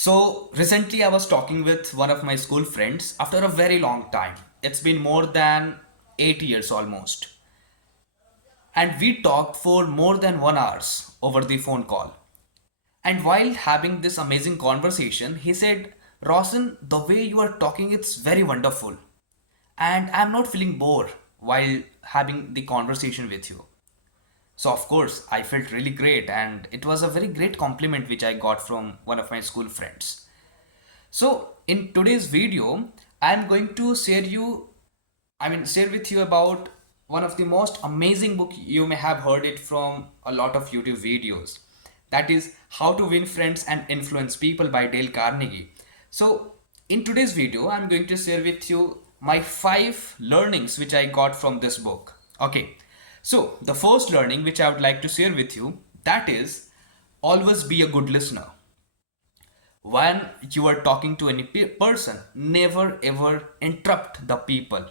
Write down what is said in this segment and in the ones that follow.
So recently I was talking with one of my school friends after a very long time. It's been more than 8 years almost. And we talked for more than 1 hours over the phone call. And while having this amazing conversation, he said, "Roshan, the way you are talking, it's very wonderful. And I'm not feeling bored while having the conversation with you." So of course, I felt really great and it was a very great compliment which I got from one of my school friends. So in today's video, I'm going to share with you about one of the most amazing book. You may have heard it from a lot of YouTube videos. That is How to Win Friends and Influence People by Dale Carnegie. So in today's video, I'm going to share with you my 5 learnings which I got from this book. Okay. So the first learning which I would like to share with you, that is always be a good listener. When you are talking to any person, never ever interrupt the people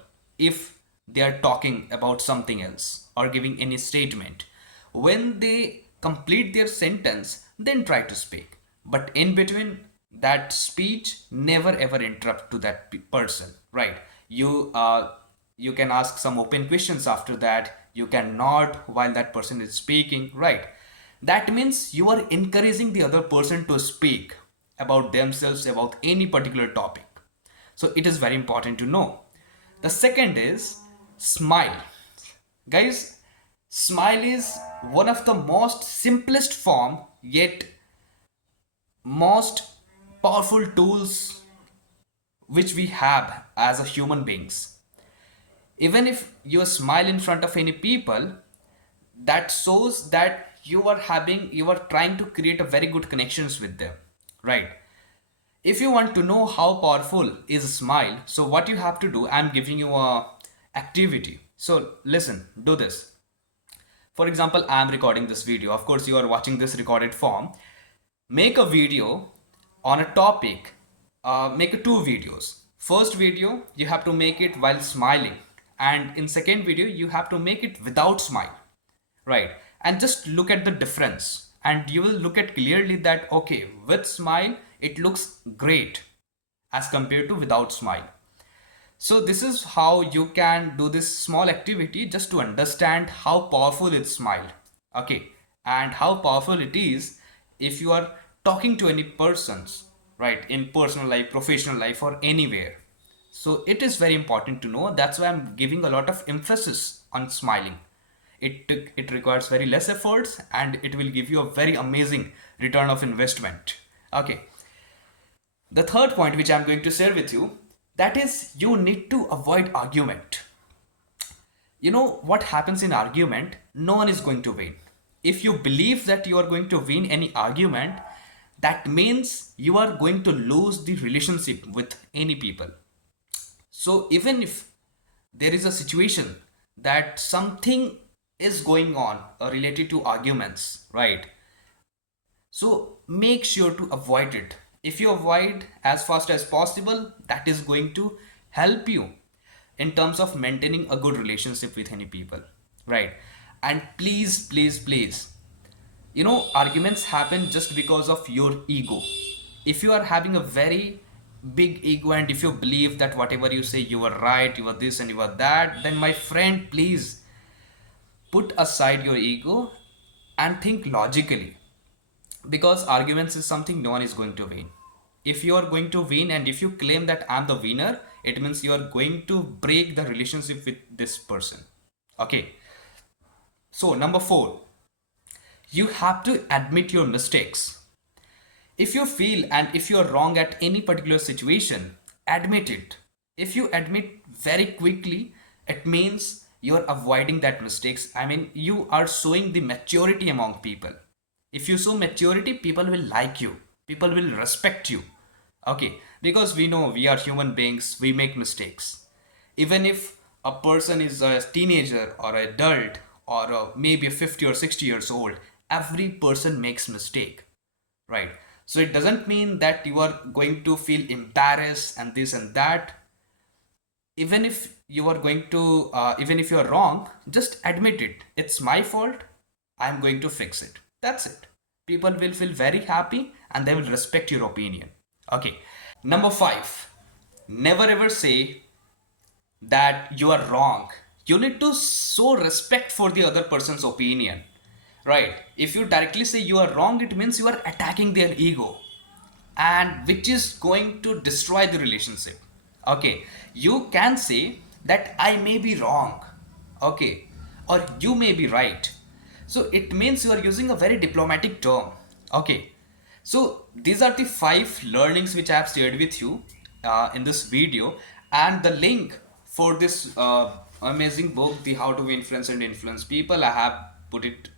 if they are talking about something else or giving any statement. When they complete their sentence, then try to speak, but in between that speech, never ever interrupt to that person, right? You can ask some open questions. After that, you can nod while that person is speaking, right? That means you are encouraging the other person to speak about themselves, about any particular topic. So it is very important to know. The second is smile. Guys, smile is one of the most simplest form yet most powerful tools which we have as a human beings. Even if you smile in front of any people, that shows that you are trying to create a very good connections with them, right? If you want to know how powerful is a smile, so what you have to do, I'm giving you a activity. So listen, do this. For example, I'm recording this video. Of course, you are watching this recorded form. Make a video on a topic. Make 2 videos. First video, you have to make it while smiling. And in second video, you have to make it without smile. Right. And just look at the difference. And you will look at clearly that, okay, with smile, it looks great as compared to without smile. So this is how you can do this small activity just to understand how powerful is smile. Okay. And how powerful it is if you are talking to any persons, right? In personal life, professional life, or anywhere. So it is very important to know. That's why I'm giving a lot of emphasis on smiling. It requires very less efforts and it will give you a very amazing return of investment. Okay. The third point which I'm going to share with you, that is you need to avoid argument. You know what happens in argument? No one is going to win. If you believe that you are going to win any argument, that means you are going to lose the relationship with any people. So even if there is a situation that something is going on related to arguments, right? So make sure to avoid it. If you avoid as fast as possible, that is going to help you in terms of maintaining a good relationship with any people, right? And please, please, please, arguments happen just because of your ego. If you are having a very big ego and if you believe that whatever you say, you are right, you are this and you are that, then my friend, please put aside your ego and think logically, because arguments is something no one is going to win. If you are going to win and if you claim that I'm the winner, it means you are going to break the relationship with this person. Okay. So number 4, you have to admit your mistakes. If you feel and if you are wrong at any particular situation, admit it. If you admit very quickly, it means you are avoiding that mistakes. I mean, you are showing the maturity among people. If you show maturity, people will like you. People will respect you. Okay, because we know we are human beings, we make mistakes. Even if a person is a teenager or adult or maybe 50 or 60 years old, every person makes mistake, right? So it doesn't mean that you are going to feel embarrassed and this and that. Even if you are going to even if you are wrong, just admit it. It's my fault, I'm going to fix it. That's it. People will feel very happy and they will respect your opinion. Okay. Number five, never ever say that you are wrong. You need to show respect for the other person's opinion, right? If you directly say you are wrong, it means you are attacking their ego, and which is going to destroy the relationship. Okay, you can say that I may be wrong, okay, or you may be right. So it means you are using a very diplomatic term. Okay, so these are the five learnings which I have shared with you in this video, and the link for this amazing book, The How to Influence and Influence People, I have put it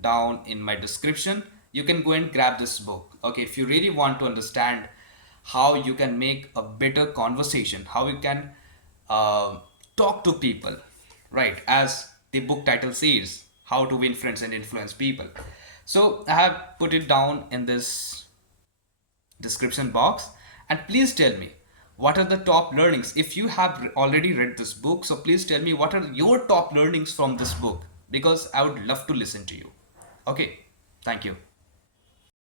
down in my description. You can go and grab this book. Okay, if you really want to understand how you can make a better conversation, how you can uh, talk to people, right? As the book title says, How to Win Friends and Influence People. So I have put it down in this description box, and please tell me what are the top learnings. If you have already read this book, so please tell me what are your top learnings from this book, because I would love to listen to you. Okay, thank you.